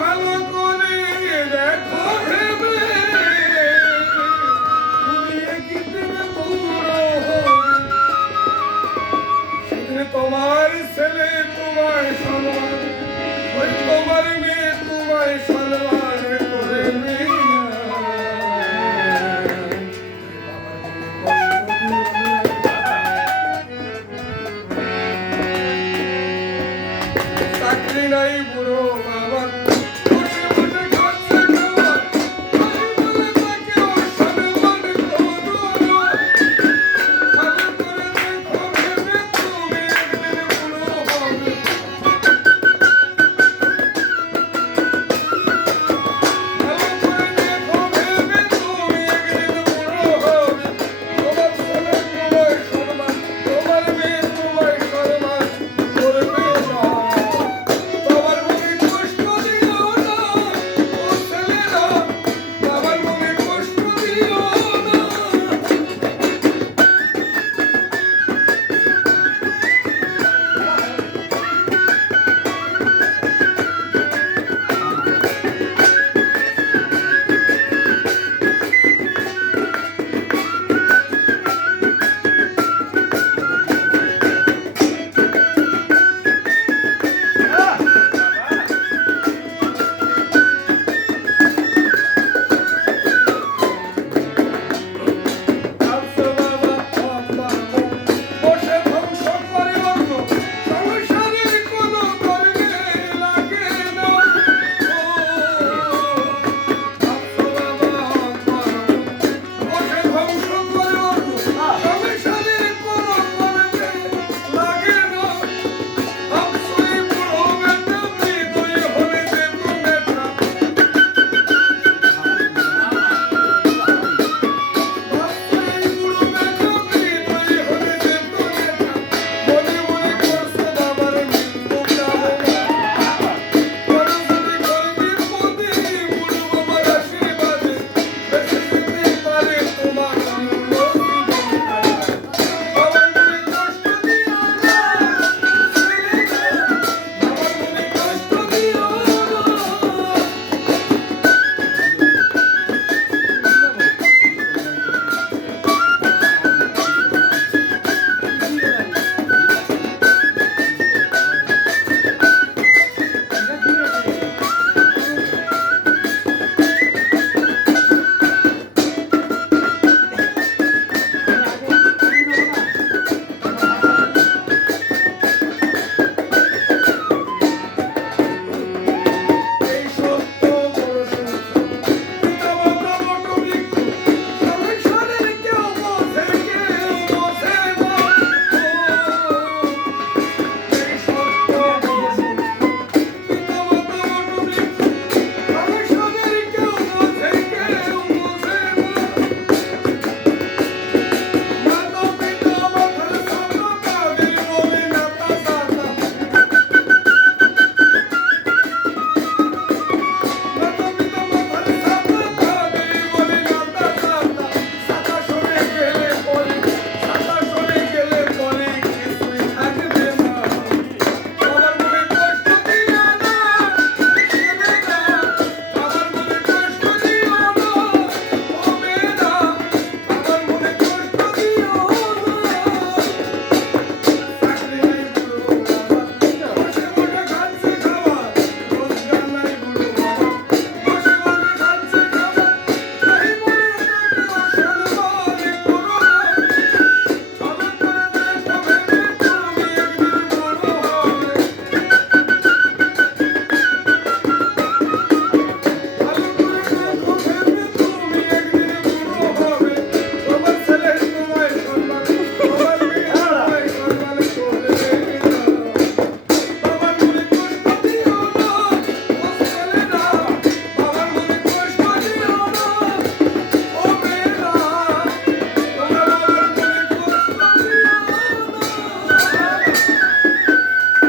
ভালো করে দেখো ভেবে। তোমার ছেলে মেয়ে তোমার সলমান করে চাকরি নাই বুড়ো Oh.